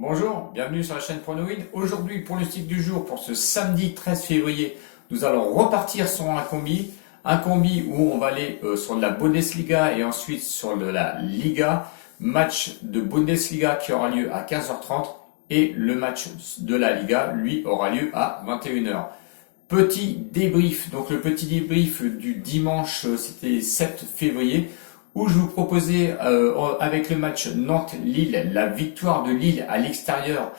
Bonjour, bienvenue sur la chaîne PronoWin. Aujourd'hui, pronostic du jour pour ce samedi 13 février, nous allons repartir sur un combi où on va aller sur de la Bundesliga et ensuite sur de la Liga. Match de Bundesliga qui aura lieu à 15h30 et le match de la Liga, lui, aura lieu à 21h. Petit débrief, donc le petit débrief du dimanche, c'était 7 février, où je vous proposais avec le match Nantes-Lille, la victoire de Lille à l'extérieur,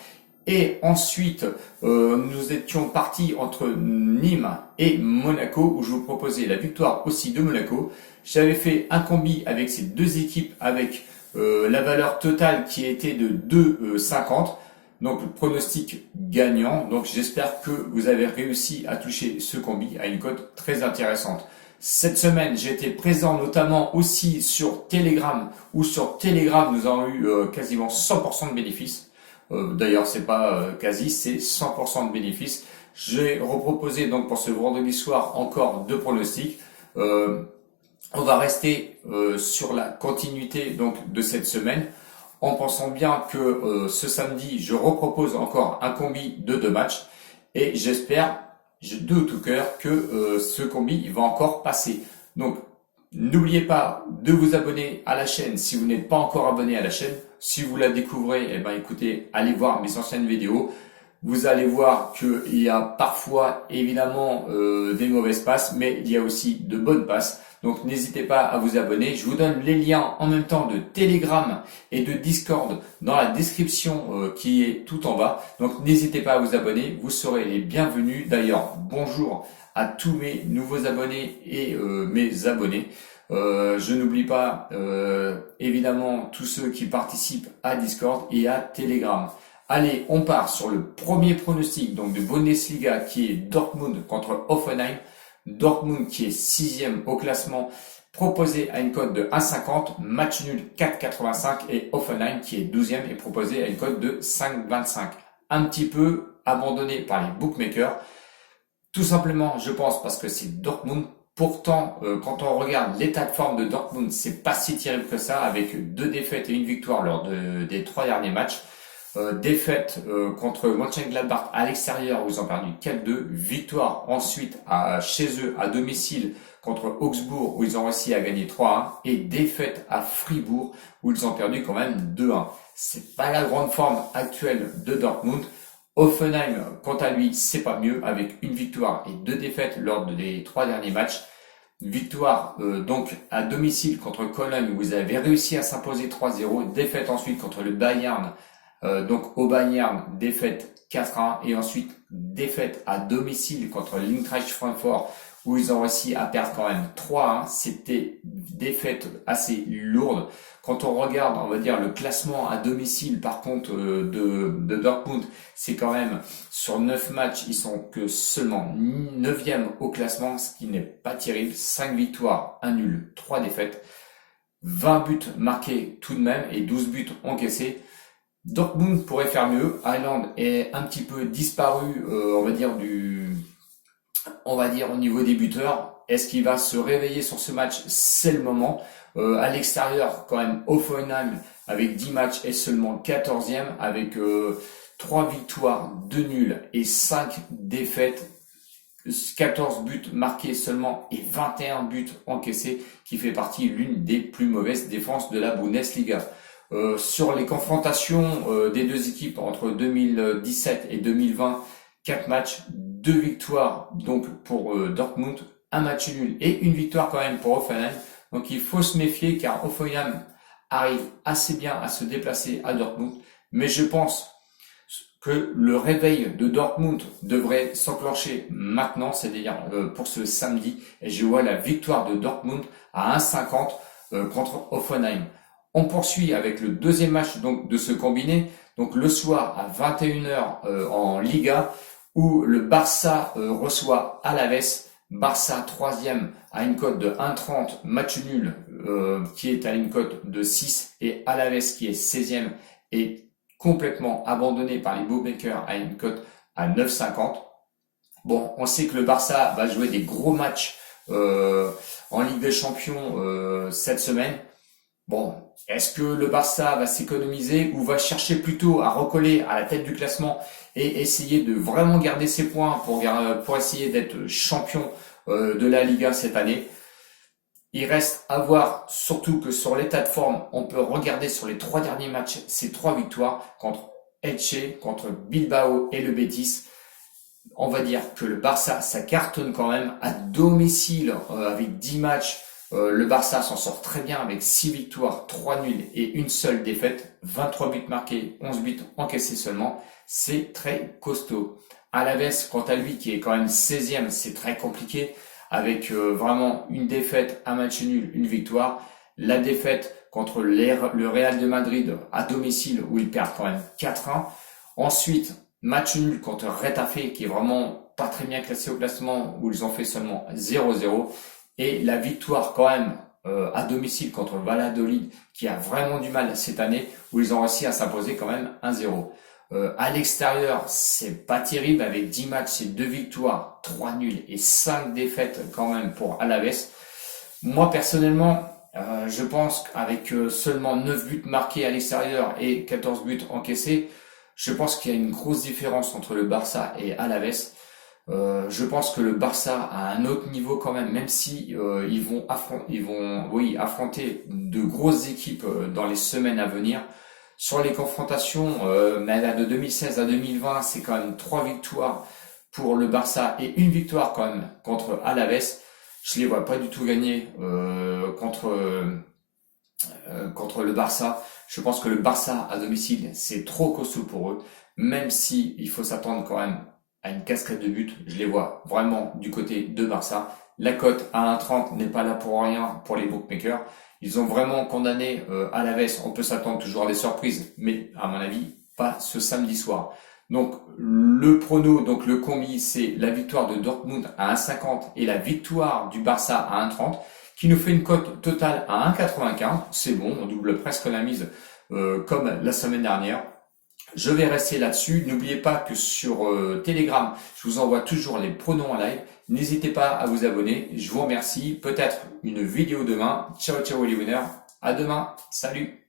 et ensuite nous étions partis entre Nîmes et Monaco, où je vous proposais la victoire aussi de Monaco. J'avais fait un combi avec ces deux équipes avec la valeur totale qui était de 2,50. Donc le pronostic gagnant. Donc j'espère que vous avez réussi à toucher ce combi à une cote très intéressante. Cette semaine, j'ai été présent notamment aussi sur Telegram, où sur Telegram, nous avons eu quasiment 100% de bénéfices. D'ailleurs, c'est pas quasi, c'est 100% de bénéfices. J'ai reproposé donc pour ce vendredi soir encore deux pronostics. On va rester sur la continuité donc de cette semaine, en pensant bien que ce samedi, je repropose encore un combi de deux matchs et j'espère de tout cœur que ce combi va encore passer. Donc, n'oubliez pas de vous abonner à la chaîne si vous n'êtes pas encore abonné à la chaîne. Si vous la découvrez, eh ben, écoutez, allez voir mes anciennes vidéos. Vous allez voir qu'il y a parfois évidemment des mauvaises passes, mais il y a aussi de bonnes passes. Donc n'hésitez pas à vous abonner. Je vous donne les liens en même temps de Telegram et de Discord dans la description qui est tout en bas. Donc n'hésitez pas à vous abonner. Vous serez les bienvenus. D'ailleurs, bonjour à tous mes nouveaux abonnés et mes abonnés. Je n'oublie pas évidemment tous ceux qui participent à Discord et à Telegram. Allez, on part sur le premier pronostic donc de Bundesliga qui est Dortmund contre Hoffenheim. Dortmund qui est 6e au classement, proposé à une cote de 1,50, match nul 4,85 et Hoffenheim qui est 12e et proposé à une cote de 5,25. Un petit peu abandonné par les bookmakers, tout simplement je pense parce que c'est Dortmund. Pourtant, quand on regarde l'état de forme de Dortmund, c'est pas si terrible que ça, avec 2 défaites et 1 victoire lors des 3 derniers matchs. Défaite contre Mönchengladbach à l'extérieur où ils ont perdu 4-2, victoire ensuite chez eux à domicile contre Augsbourg où ils ont réussi à gagner 3-1 et défaite à Fribourg où ils ont perdu quand même 2-1. C'est pas la grande forme actuelle de Dortmund. Hoffenheim, quant à lui, c'est pas mieux avec une victoire et 2 défaites lors des 3 derniers matchs. Victoire donc à domicile contre Cologne où ils avaient réussi à s'imposer 3-0, défaite ensuite contre le Bayern. Donc au Bayern, défaite 4-1 et ensuite défaite à domicile contre l'Eintracht Francfort où ils ont réussi à perdre quand même 3-1. C'était défaite assez lourde. Quand on regarde, on va dire, le classement à domicile par contre de Dortmund, c'est quand même sur 9 matchs, ils sont que seulement 9e au classement, ce qui n'est pas terrible. 5 victoires, 1 nul, 3 défaites, 20 buts marqués tout de même et 12 buts encaissés. Dortmund pourrait faire mieux. Haaland est un petit peu disparu, on va dire au niveau des buteurs. Est-ce qu'il va se réveiller sur ce match? C'est le moment. À l'extérieur, quand même, Hoffenheim avec 10 matchs est seulement 14e avec 3 victoires, 2 nuls et 5 défaites. 14 buts marqués seulement et 21 buts encaissés, qui fait partie l'une des plus mauvaises défenses de la Bundesliga. Sur les confrontations des deux équipes entre 2017 et 2020, 4 matchs, 2 victoires donc pour Dortmund, un match nul et une victoire quand même pour Hoffenheim. Donc il faut se méfier car Hoffenheim arrive assez bien à se déplacer à Dortmund. Mais je pense que le réveil de Dortmund devrait s'enclencher maintenant, c'est-à-dire pour ce samedi. Et je vois la victoire de Dortmund à 1,50 contre Hoffenheim. On poursuit avec le deuxième match donc de ce combiné, donc le soir à 21h en Liga, où le Barça reçoit Alaves. Barça 3e à une cote de 1,30, match nul qui est à une cote de 6 et Alaves qui est 16e est complètement abandonné par les bookmakers à une cote à 9,50. Bon, on sait que le Barça va jouer des gros matchs en Ligue des Champions cette semaine. Bon, est-ce que le Barça va s'économiser ou va chercher plutôt à recoller à la tête du classement et essayer de vraiment garder ses points pour essayer d'être champion de la Liga cette année? Il reste à voir, surtout que sur l'état de forme, on peut regarder sur les 3 derniers matchs, ces 3 victoires contre Elche, contre Bilbao et le Betis. On va dire que le Barça, ça cartonne quand même à domicile avec 10 matchs. Le Barça s'en sort très bien avec 6 victoires, 3 nuls et une seule défaite. 23 buts marqués, 11 buts encaissés seulement. C'est très costaud. Alaves, quant à lui, qui est quand même 16e, c'est très compliqué avec vraiment une défaite, un match nul, une victoire. La défaite contre le Real de Madrid à domicile où ils perdent quand même 4-1. Ensuite, match nul contre Retafe qui est vraiment pas très bien classé au classement où ils ont fait seulement 0-0. Et la victoire quand même à domicile contre Valladolid qui a vraiment du mal cette année où ils ont réussi à s'imposer quand même 1-0. À l'extérieur, c'est pas terrible avec 10 matchs, c'est 2 victoires, 3 nuls et 5 défaites quand même pour Alaves. Moi personnellement, je pense qu'avec seulement 9 buts marqués à l'extérieur et 14 buts encaissés, je pense qu'il y a une grosse différence entre le Barça et Alaves. Je pense que le Barça a un autre niveau quand même si ils vont affronter de grosses équipes dans les semaines à venir. Sur les confrontations, mais là, de 2016 à 2020, c'est quand même 3 victoires pour le Barça et une victoire quand même contre Alaves. Je les vois pas du tout gagner contre le Barça. Je pense que le Barça à domicile, c'est trop costaud pour eux, même si il faut s'attendre quand même à une cascade de buts. Je les vois vraiment du côté de Barça. La cote à 1,30 n'est pas là pour rien pour les bookmakers. Ils ont vraiment condamné Alaves. On peut s'attendre toujours à des surprises, mais à mon avis, pas ce samedi soir. Donc le prono, donc le combi, c'est la victoire de Dortmund à 1,50 et la victoire du Barça à 1,30, qui nous fait une cote totale à 1,95. C'est bon, on double presque la mise comme la semaine dernière. Je vais rester là-dessus. N'oubliez pas que sur Telegram, je vous envoie toujours les pronos en live. N'hésitez pas à vous abonner. Je vous remercie. Peut-être une vidéo demain. Ciao, ciao les winners. À demain. Salut.